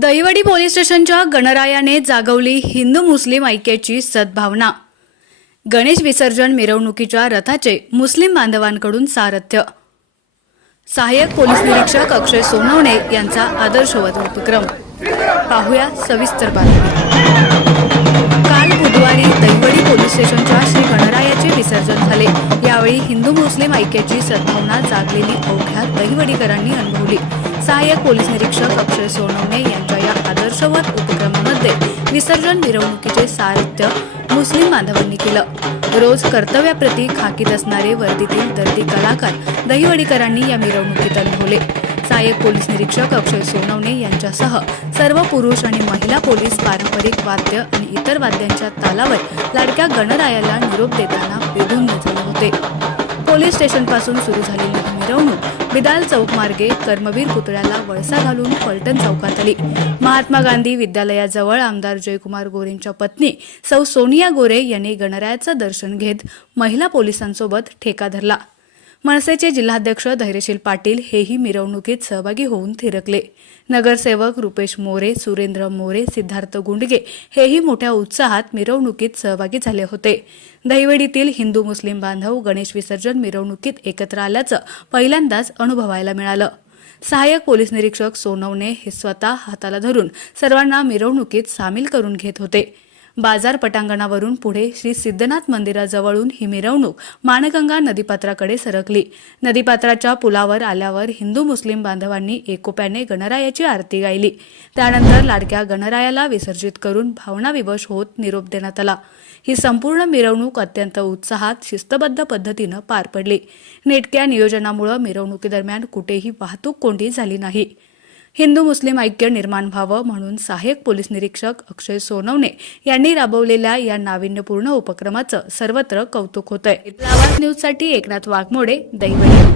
Dahiwadi police स्टेशनच्या गणरायाने जागवली हिंदू मुस्लिम ऐक्याची सद्भावना. गणेश विसर्जन मिरवणुकीच्या रथाचे मुस्लिम बांधवांकडून सारथ्य. सहाय्यक पोलीस निरीक्षक अक्षय सोनवणे यांचा आदर्शवत उपक्रम. पाहूया सविस्तर बातमी. काल बुधवारी दैवडी पोलीस स्टेशनच्या श्री गणरायाचे विसर्जन झाले. यावेळी हिंदू मुस्लिम ऐक्याची सद्भावना जागलेली अवघ्या दहिवडीकरांनी अनुभवली. सहाय्यक पोलीस निरीक्षक अक्षय सोनवणे यांच्या या आदर्शवत उपक्रमामध्ये विसर्जन मिरवणुकीचे सारथ्य मुस्लिम बांधवांनी केलं. रोज कर्तव्याप्रती खाकीत असणारे वर्दीतील दर्दी कलाकार दहिवडीकरांनी या मिरवणुकीत अनुभवले. सहाय्यक पोलीस निरीक्षक अक्षय सोनवणे यांच्यासह सर्व पुरुष आणि महिला पोलीस पारंपरिक वाद्य आणि इतर वाद्यांच्या तालावर लाडक्या गणरायाला निरोप देताना बेधून घेतले होते. पोलीस स्टेशनपासून सुरू झालेली मिरवणूक बिदाल चौक मार्गे कर्मवीर पुतळ्याला वळसा घालून फलटण चौकात आली. महात्मा गांधी विद्यालयाजवळ आमदार जयकुमार गोरेंच्या पत्नी सौ सोनिया गोरे यांनी गणरायाचं दर्शन घेत महिला पोलिसांसोबत ठेका धरला. मनसेचे जिल्हाध्यक्ष धैर्यशील पाटील हेही मिरवणुकीत सहभागी होऊन थिरकले. नगरसेवक रुपेश मोरे सुरेंद्र मोरे सिद्धार्थ गुंडगे हेही मोठ्या उत्साहात मिरवणुकीत सहभागी झाले होते. दहिवडीतील हिंदू मुस्लिम बांधव गणेश विसर्जन मिरवणुकीत एकत्र आल्याचं पहिल्यांदाच अनुभवायला मिळालं. सहाय्यक पोलीस निरीक्षक सोनवणे हे स्वतः हाताला धरून सर्वांना मिरवणुकीत सामील करून घेत होते. बाजार पटांगणावरून पुढे श्री सिद्धनाथ मंदिराजवळून ही मिरवणूक माणगंगा नदीपात्राकडे सरकली. नदीपात्राच्या पुलावर आल्यावर हिंदू मुस्लिम बांधवांनी एकोप्याने गणरायाची आरती गायली. त्यानंतर लाडक्या गणरायाला विसर्जित करून भावनाविवश होत निरोप देण्यात आला. ही संपूर्ण मिरवणूक अत्यंत उत्साहात शिस्तबद्ध पद्धतीनं पार पडली. नेटक्या नियोजनामुळे मिरवणुकीदरम्यान कुठेही वाहतूक कोंडी झाली नाही. हिंदू मुस्लिम ऐक्य निर्माण व्हावं म्हणून सहाय्यक पोलीस निरीक्षक अक्षय सोनवणे यांनी राबवलेल्या या नाविन्यपूर्ण उपक्रमाचं सर्वत्र कौतुक होतंय. न्यूजसाठी एकनाथ वाघमोडे दैवत